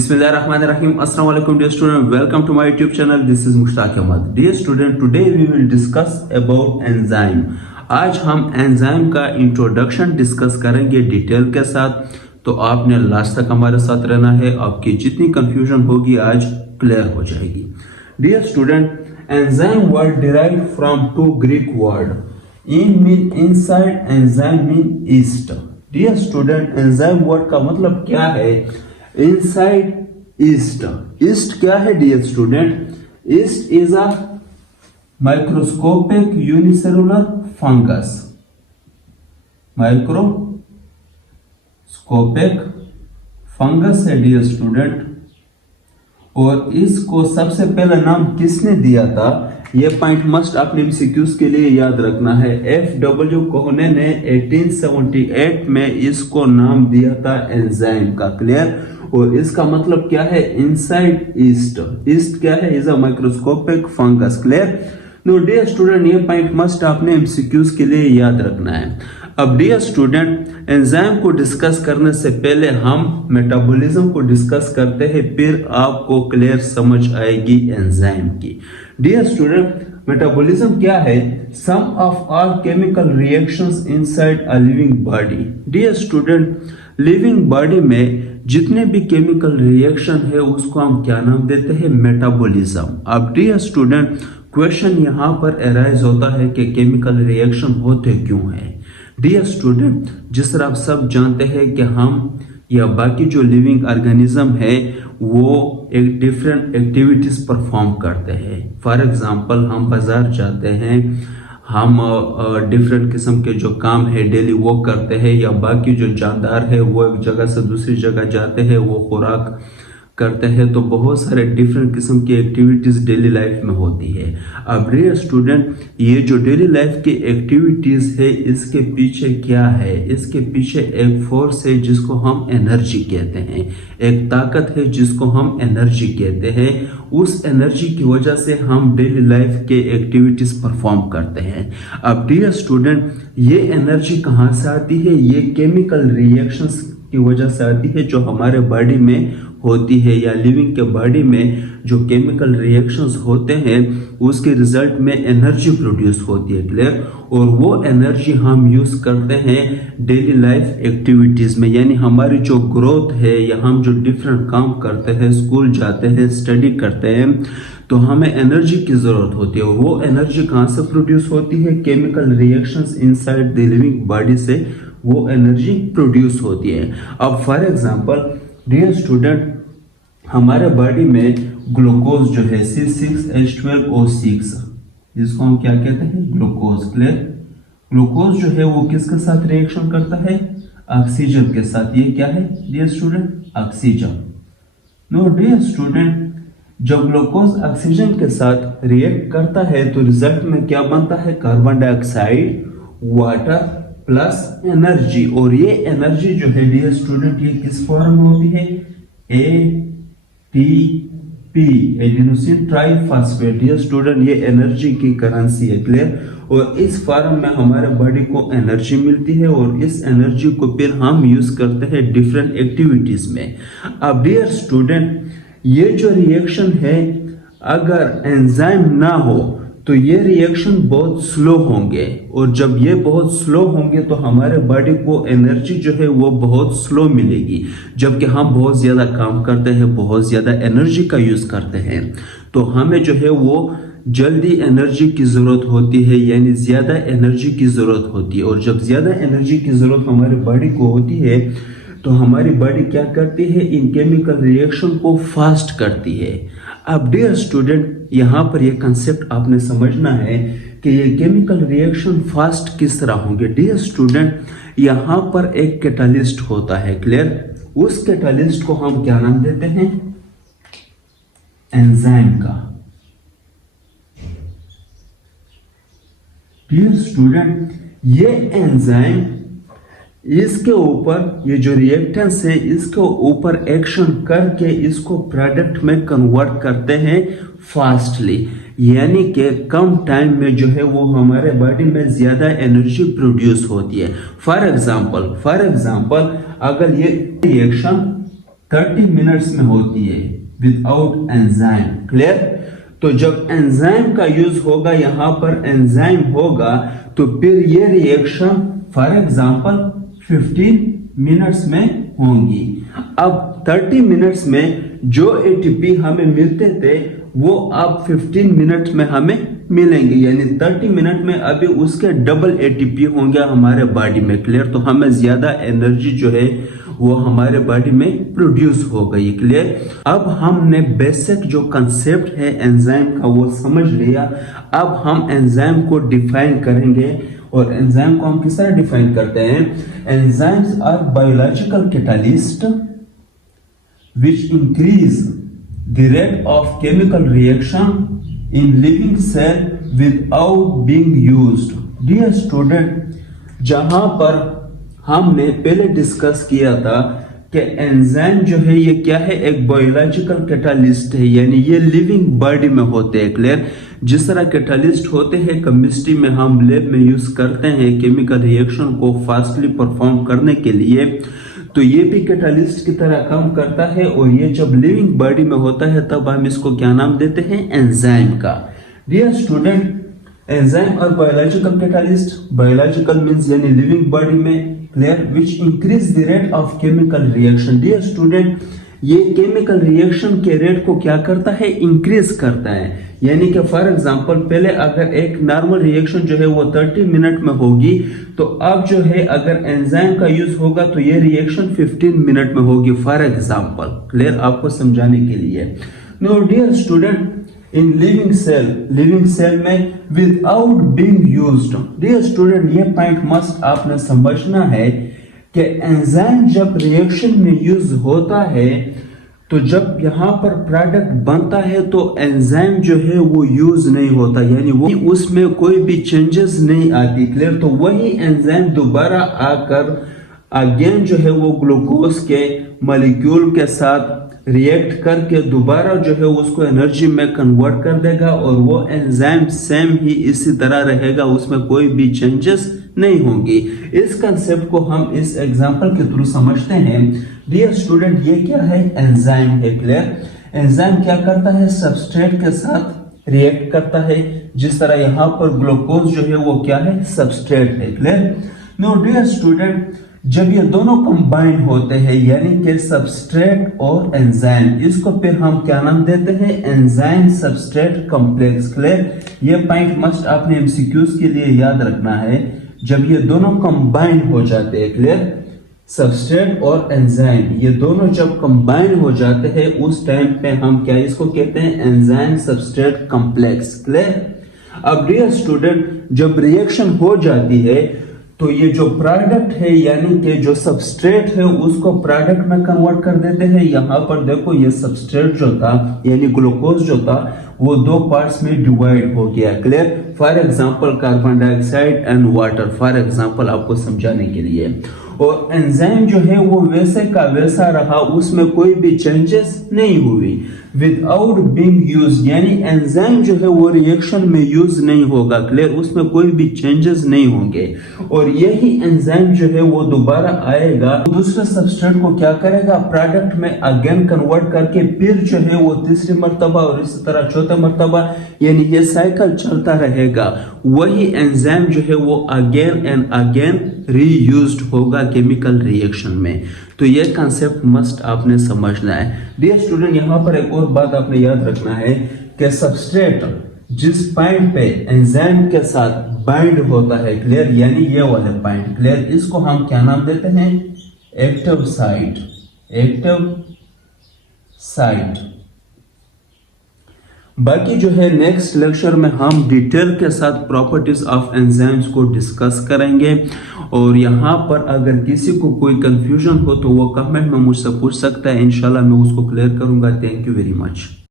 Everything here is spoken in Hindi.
Bismillahirrahmanirrahim. Assalamu alaikum dear student. Welcome to my YouTube channel. This is Mushtaq Ahmad. Dear student, today we will discuss about enzyme. आज हम एंजाइम का इंट्रोडक्शन डिस्कस करेंगे डिटेल के साथ, तो आपने लास्ट तक हमारे साथ रहना है। आपकी जितनी कंफ्यूजन होगी आज क्लियर हो जाएगी। Dear student, enzyme word derived from two Greek word, in mean inside, enzyme mean yeast. Dear student, enzyme word का मतलब क्या है? Inside, yeast. ईस्ट क्या है dear student? Yeast is a microscopic unicellular fungus. Microscopic fungus है डियर स्टूडेंट, और इसको सबसे पहला नाम किसने दिया था? ये पॉइंट मस्ट आपने एमसीक्यूज के लिए याद रखना है। FW कोहने ने 1878 में इसको नाम दिया था एंजाइम का। क्लियर? और इसका मतलब क्या है? Inside yeast. ईस्ट क्या है? Is a microscopic fungus. Clear? No dear student, ये पॉइंट मस्ट आपने एमसीक्यूज के लिए याद रखना है। अब डियर स्टूडेंट, एंजाइम को डिस्कस करने से पहले हम मेटाबॉलिज्म को डिस्कस करते हैं, फिर आपको क्लियर समझ आएगी एंजाइम की। डियर स्टूडेंट, मेटाबॉलिज्म क्या है? Sum of all chemical reactions inside a living body. Dear student, living body में जितने भी केमिकल रिएक्शन है उसको हम क्या नाम देते हैं? मेटाबॉलिज्म। अब डियर स्टूडेंट, क्वेश्चन यहाँ पर अराइज होता है कि केमिकल रिएक्शन होते क्यों है? डियर स्टूडेंट, जिस तरह आप सब जानते हैं कि हम या बाकी जो लिविंग ऑर्गेनिज्म है वो एक डिफरेंट एक्टिविटीज परफॉर्म करते हैं। फॉर एग्जांपल, हम बाजार जाते हैं, हम डिफरेंट किस्म के जो काम है डेली वो करते हैं, या बाकी जो जानदार है वो एक जगह से दूसरी जगह जाते हैं, वो खुराक करते हैं। तो बहुत सारे डिफरेंट किस्म की एक्टिविटीज डेली लाइफ में होती है। अब डियर स्टूडेंट, ये जो डेली लाइफ की एक्टिविटीज है इसके पीछे क्या है? इसके पीछे एक फोर्स है जिसको हम एनर्जी कहते हैं, एक ताकत है जिसको हम एनर्जी कहते हैं। उस एनर्जी की वजह से हम डेली लाइफ के एक्टिविटीज परफॉर्म करते हैं। अब डियर स्टूडेंट, ये एनर्जी कहाँ से आती है? ये केमिकल रिएक्शंस की वजह से आती है जो हमारे बॉडी में होती है, या लिविंग के बॉडी में जो केमिकल रिएक्शंस होते हैं उसके रिजल्ट में एनर्जी प्रोड्यूस होती है। क्लियर? और वो एनर्जी हम यूज करते हैं डेली लाइफ एक्टिविटीज में, यानी हमारी जो ग्रोथ है या हम जो डिफरेंट काम करते हैं, स्कूल जाते हैं, स्टडी करते हैं, तो हमें एनर्जी की जरूरत होती है। और वो एनर्जी कहाँ से प्रोड्यूस होती है? Chemical reactions inside the living body से वो एनर्जी प्रोड्यूस होती है। अब फॉर एग्जांपल डियर स्टूडेंट, हमारे बॉडी में ग्लूकोज जो है C6H12O6, जिसको हम क्या कहते हैं? ग्लूकोज। क्लियर? ग्लूकोज जो है वो किसके साथ रिएक्शन करता है? ऑक्सीजन के साथ। ये क्या है dear student? Oxygen. No dear student, जब ग्लूकोज ऑक्सीजन के साथ रिएक्ट करता है तो रिजल्ट में क्या बनता है? Carbon dioxide, water plus energy. और ये एनर्जी जो है डियर स्टूडेंट, ये किस फॉर्म में होती है? ATP, adenosine triphosphate. Dear student, ये एनर्जी की करेंसी है। क्लियर? और इस फॉर्म में हमारे बॉडी को एनर्जी मिलती है, और इस एनर्जी को फिर हम यूज करते हैं डिफरेंट एक्टिविटीज में। अब डियर स्टूडेंट, ये जो रिएक्शन है, अगर एंजाइम ना हो तो ये रिएक्शन बहुत स्लो होंगे, और जब ये बहुत स्लो होंगे तो हमारे बॉडी को एनर्जी जो है वो बहुत स्लो मिलेगी। जबकि हम बहुत ज्यादा काम करते हैं, बहुत ज्यादा एनर्जी का यूज करते हैं, तो हमें जो है वो जल्दी एनर्जी की जरूरत होती है, यानी ज्यादा एनर्जी की जरूरत होती है। और जब ज्यादा एनर्जी की जरूरत हमारे बॉडी को होती है तो हमारी बॉडी क्या करती है? इन केमिकल रिएक्शन को फास्ट करती है। अब डियर स्टूडेंट, यहाँ पर ये कंसेप्ट आपने समझना है कि ये केमिकल रिएक्शन फास्ट किस तरह होंगे। डियर स्टूडेंट, यहाँ पर एक कैटालिस्ट होता है। क्लियर? उस कैटालिस्ट को हम क्या नाम देते हैं? एंजाइम का। डियर स्टूडेंट, ये एंजाइम इसके ऊपर, ये जो रिएक्टेंस है इसके ऊपर एक्शन करके इसको प्रोडक्ट में कन्वर्ट करते हैं फास्टली, यानी कि कम टाइम में जो है वो हमारे बॉडी में ज्यादा एनर्जी प्रोड्यूस होती है। फॉर एग्जांपल अगर ये रिएक्शन 30 मिनट्स में होती है विदाउट एंजाइम। क्लियर? तो जब एंजाइम का यूज होगा, यहां पर एंजाइम होगा, तो फिर ये रिएक्शन फॉर एग्जांपल 15 मिनट्स में होंगी। अब 30 मिनट्स में जो एटीपी हमें मिलते थे वो अब 15 मिनट्स में हमें मिलेंगे, यानी 30 मिनट में अभी उसके डबल एटीपी होंगे हमारे बॉडी में। क्लियर? तो हमें ज्यादा एनर्जी जो है वो हमारे बॉडी में प्रोड्यूस हो गई। क्लियर? अब हमने बेसिक जो कंसेप्ट है एंजाइम का वो समझ लिया। अब हम एंजाइम को डिफाइन करेंगे, और एंजाइम को हम किस तरह डिफाइन करते हैं? Enzymes are biological catalyst which increase the rate of chemical reaction in living cell without being used। Dear student, जहां पर हमने पहले डिस्कस किया था कि एंजाइम जो है ये क्या है? एक बायोलॉजिकल कैटलिस्ट है, यानी ये लिविंग बॉडी में होते हैं। क्लियर? जिस तरह कैटलिस्ट होते हैं केमिस्ट्री में, हम लैब में यूज करते हैं केमिकल रिएक्शन को फास्टली परफॉर्म करने के लिए, तो ये भी कैटलिस्ट की तरह काम करता है। और ये जब लिविंग बॉडी में होता है तब हम इसको क्या नाम देते हैं? एंजाइम का। डियर स्टूडेंट, एंजाइम और बायोलॉजिकल कैटलिस्ट, बायोलॉजिकल मींस यानी लिविंग बॉडी में, clear, which increase the rate of chemical reaction. Dear student, ये केमिकल रिएक्शन के रेट को क्या करता है? इंक्रीज करता है। यानी कि फॉर एग्जांपल पहले अगर एक नॉर्मल रिएक्शन जो है वो 30 मिनट में होगी, तो अब जो है अगर एंजाइम का यूज होगा तो ये रिएक्शन 15 मिनट में होगी फॉर एग्जांपल। क्लियर? आपको समझाने के लिए। नो डियर स्टूडेंट, इन लिविंग सेल में without being used. Dear student, ये पॉइंट मस्ट आपने समझना है कि एंजाइम जब रिएक्शन में यूज होता है, तो जब यहां पर प्रोडक्ट बनता है तो एंजाइम जो है वो यूज नहीं होता, यानी वो उसमें कोई भी चेंजेस नहीं आती। क्लियर? तो वही एंजाइम दोबारा आकर अगेन जो है वो ग्लूकोज के मॉलिक्यूल के साथ रिएक्ट करके दोबारा जो है उसको एनर्जी में कन्वर्ट कर देगा, और वो एंजाइम सेम ही इसी तरह रहेगा, उसमें कोई भी चेंजेस नहीं होंगी। इस कंसेप्ट को हम इस एग्जांपल के थ्रू समझते हैं। डियर स्टूडेंट, ये क्या है? एंजाइम है। क्लियर? एंजाइम क्या करता है? सबस्ट्रेट के साथ रिएक्ट करता है, जिस तरह यहां पर ग्लूकोज जो है वो क्या है? सबस्ट्रेट है। क्लियर? नो डियर स्टूडेंट, जब ये दोनों कंबाइन होते हैं, यानी कि सबस्ट्रेट और एंजाइम, इसको फिर हम क्या नाम देते हैं? Enzyme substrate complex. क्लियर? ये पॉइंट मस्ट आपने एमसीक्यूज के लिए याद रखना है। जब ये दोनों कंबाइन हो जाते हैं, क्लियर, सबस्ट्रेट और एंजाइम, ये दोनों जब कंबाइन हो जाते हैं उस टाइम पे हम क्या इसको कहते हैं? Enzyme substrate complex. क्लियर? अब डियर स्टूडेंट, जब रिएक्शन हो जाती है तो ये जो प्रोडक्ट है यानी कि जो सबस्ट्रेट है उसको प्रोडक्ट में कन्वर्ट कर देते हैं। यहां पर देखो ये सबस्ट्रेट जो था यानी ग्लूकोज जो था वो दो पार्ट्स में डिवाइड हो गया। Clear? For example carbon dioxide and water, for example आपको समझाने के लिए। और एंजाइम जो है वो वैसे का वैसा रहा, उसमें कोई भी चेंजेस नहीं हुई विदाउट बीइंग यूज, यानी एंजाइम जो है वो रिएक्शन में यूज नहीं होगा। क्लियर? उसमें कोई भी चेंजेस नहीं होंगे और यही एंजाइम जो है वो दोबारा आएगा, दूसरे सबस्ट्रेट को क्या करेगा? प्रोडक्ट में अगेन कन्वर्ट करके फिर जो है वो तीसरी मर्तबा और इसी तरह चौथा मर्तबा, यानी ये साइकिल चलता रहेगा। वही एंजाइम जो है वो अगेन एंड अगेन रीयूज्ड होगा केमिकल रिएक्शन में। तो ये कंसेप्ट मस्ट आपने समझना है। डियर स्टूडेंट, यहाँ पर एक और बात आपने याद रखना है कि सबस्ट्रेट जिस पॉइंट पे एंजाइम के साथ बाइंड होता है, क्लियर, यानी ये वाले पॉइंट, क्लियर, इसको हम क्या नाम देते हैं? Active site. Active site. बाकी जो है नेक्स्ट लेक्चर में हम डिटेल के साथ प्रॉपर्टीज ऑफ एंजाइम्स को डिस्कस करेंगे। और यहाँ पर अगर किसी को कोई कंफ्यूजन हो तो वो कमेंट में मुझसे पूछ सकता है, इंशाल्लाह मैं उसको क्लियर करूंगा। Thank you very much.